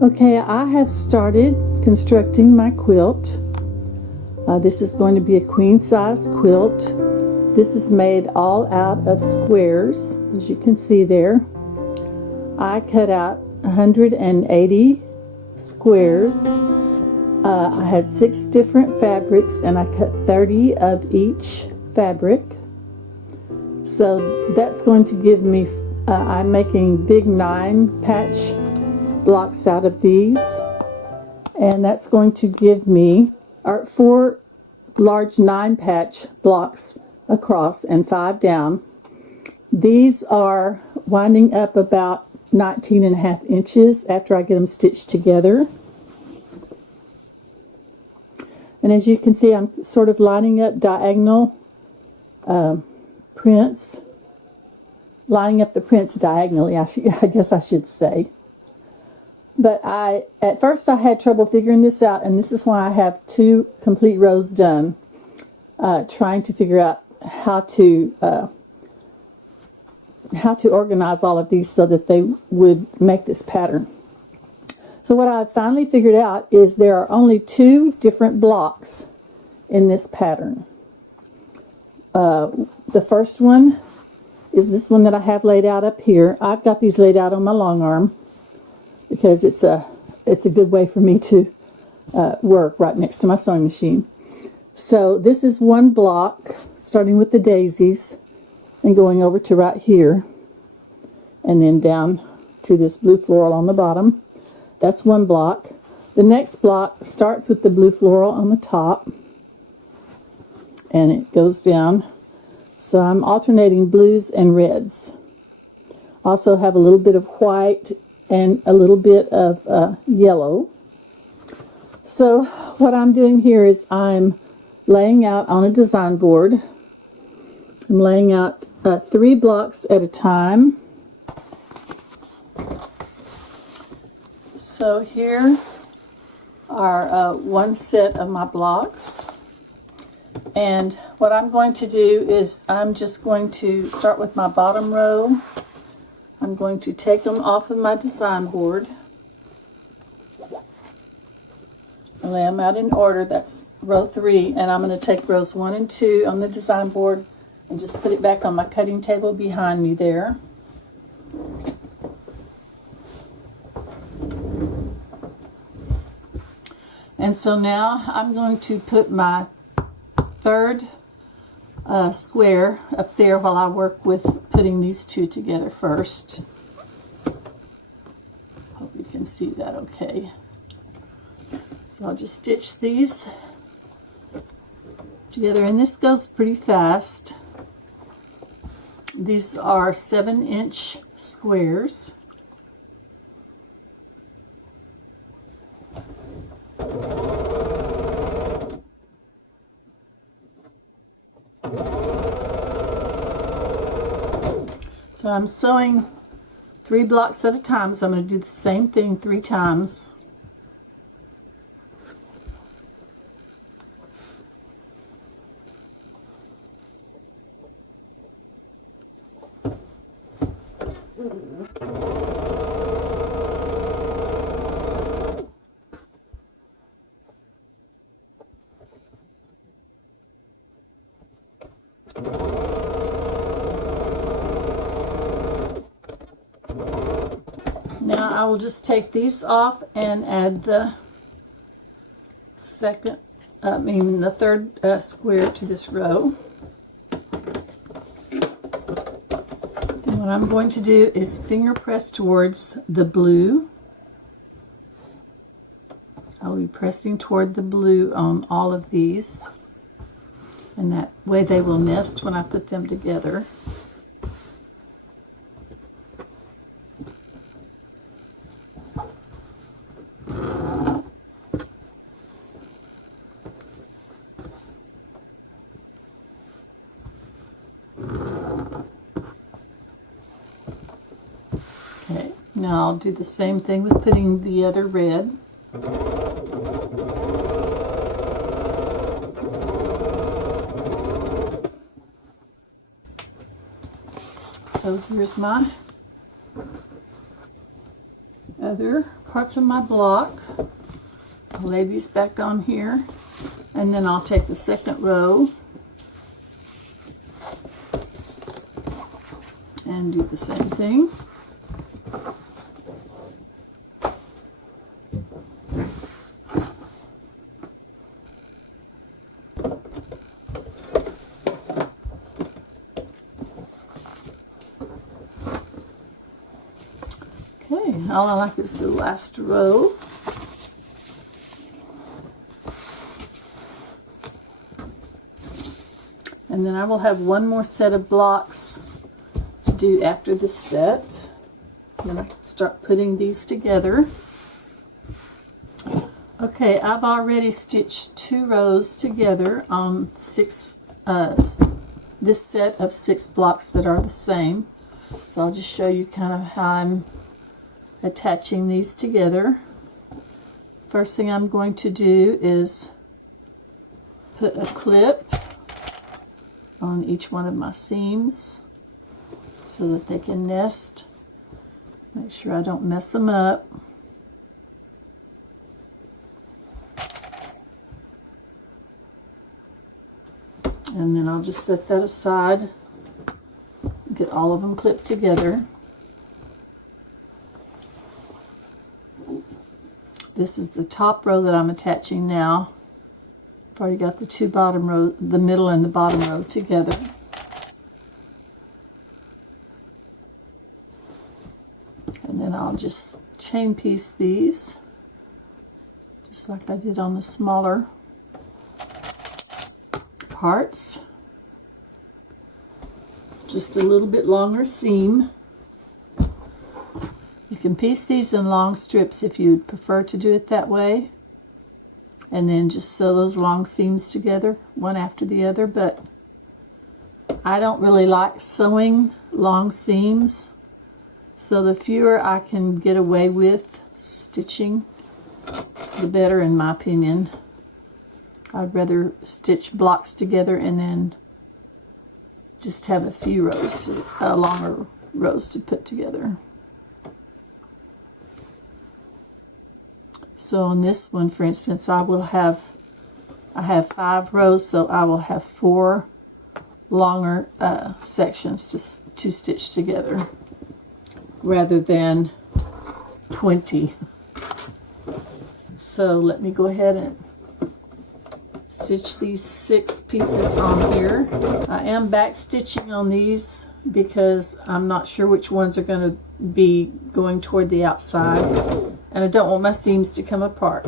Okay, I have started constructing my quilt. This is going to be a queen size quilt. This is made all out of squares, as you can see there. I cut out 180 squares. I had 6 different fabrics and I cut 30 of each fabric. So that's going to give me, I'm making big 9 patch blocks out of these, and that's going to give me 4 large 9 patch blocks across and 5 down. These are winding up about 19.5 inches after I get them stitched together. And as you can see, I'm sort of lining up diagonal prints, lining up the prints diagonally, I guess I should say. But at first I had trouble figuring this out, and this is why I have 2 complete rows done, trying to figure out how to organize all of these so that they would make this pattern. So what I finally figured out is there are only 2 different blocks in this pattern. The first one is this one that I have laid out up here. I've got these laid out on my long arm because it's a good way for me to work right next to my sewing machine. So this is one block, starting with the daisies and going over to right here, and then down to this blue floral on the bottom. That's one block. The next block starts with the blue floral on the top, and it goes down. So I'm alternating blues and reds. Also have a little bit of white and a little bit of yellow. So what I'm doing here is I'm laying out on a design board. I'm laying out 3 blocks at a time. So here are one set of my blocks. And what I'm going to do is I'm just going to start with my bottom row. I'm going to take them off of my design board and lay them out in order. That's row 3, and I'm going to take rows 1 and 2 on the design board and just put it back on my cutting table behind me there. And so now I'm going to put my 3rd square up there while I work with putting these 2 together first. Hope you can see that okay. So I'll just stitch these together, and this goes pretty fast. These are 7-inch squares. So I'm sewing 3 blocks at a time, so I'm going to do the same thing 3 times. Now I will just take these off and add the the 3rd square to this row. And what I'm going to do is finger press towards the blue. I'll be pressing toward the blue on all of these, and that way they will nest when I put them together. Okay, now I'll do the same thing with putting the other red. So here's my other parts of my block. I'll lay these back on here, and then I'll take the second row and do the same thing. Okay, all I like is the last row. And then I will have one more set of blocks to do after this set. And then I can start putting these together. Okay, I've already stitched 2 rows together on this set of 6 blocks that are the same. So I'll just show you kind of how I'm attaching these together. First thing I'm going to do is put a clip on each one of my seams so that they can nest. Make sure I don't mess them up. And then I'll just set that aside, get all of them clipped together. This is the top row that I'm attaching now. I've already got the 2 bottom rows, the middle and the bottom row together. And then I'll just chain piece these, just like I did on the smaller parts. Just a little bit longer seam. You can piece these in long strips if you'd prefer to do it that way, and then just sew those long seams together one after the other, but I don't really like sewing long seams, so the fewer I can get away with stitching, the better in my opinion. I'd rather stitch blocks together and then just have a few rows, longer rows to put together. So on this one, for instance, I have 5 rows, so I will have 4 longer sections to stitch together rather than 20. So let me go ahead and stitch these 6 pieces on here. I am back stitching on these because I'm not sure which ones are going to be going toward the outside, and I don't want my seams to come apart.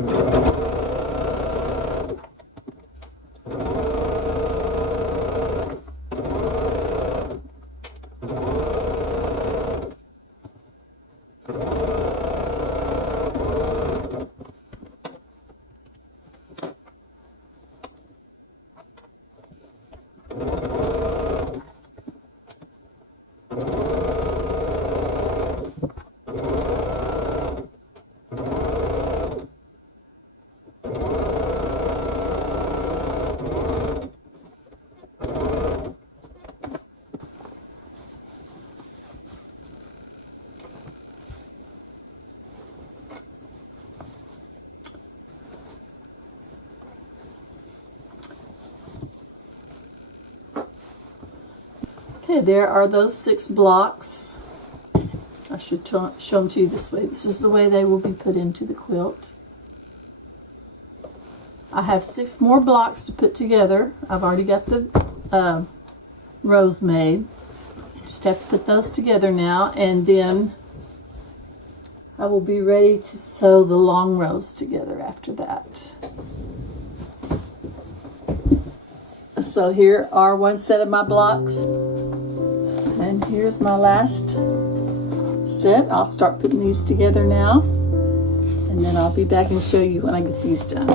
Okay, there are those 6 blocks. I should show them to you this way. This is the way they will be put into the quilt. I have 6 more blocks to put together. I've already got the rows made. Just have to put those together now, and then I will be ready to sew the long rows together after that. So here are one set of my blocks, and here's my last set. I'll start putting these together now, and then I'll be back and show you when I get these done.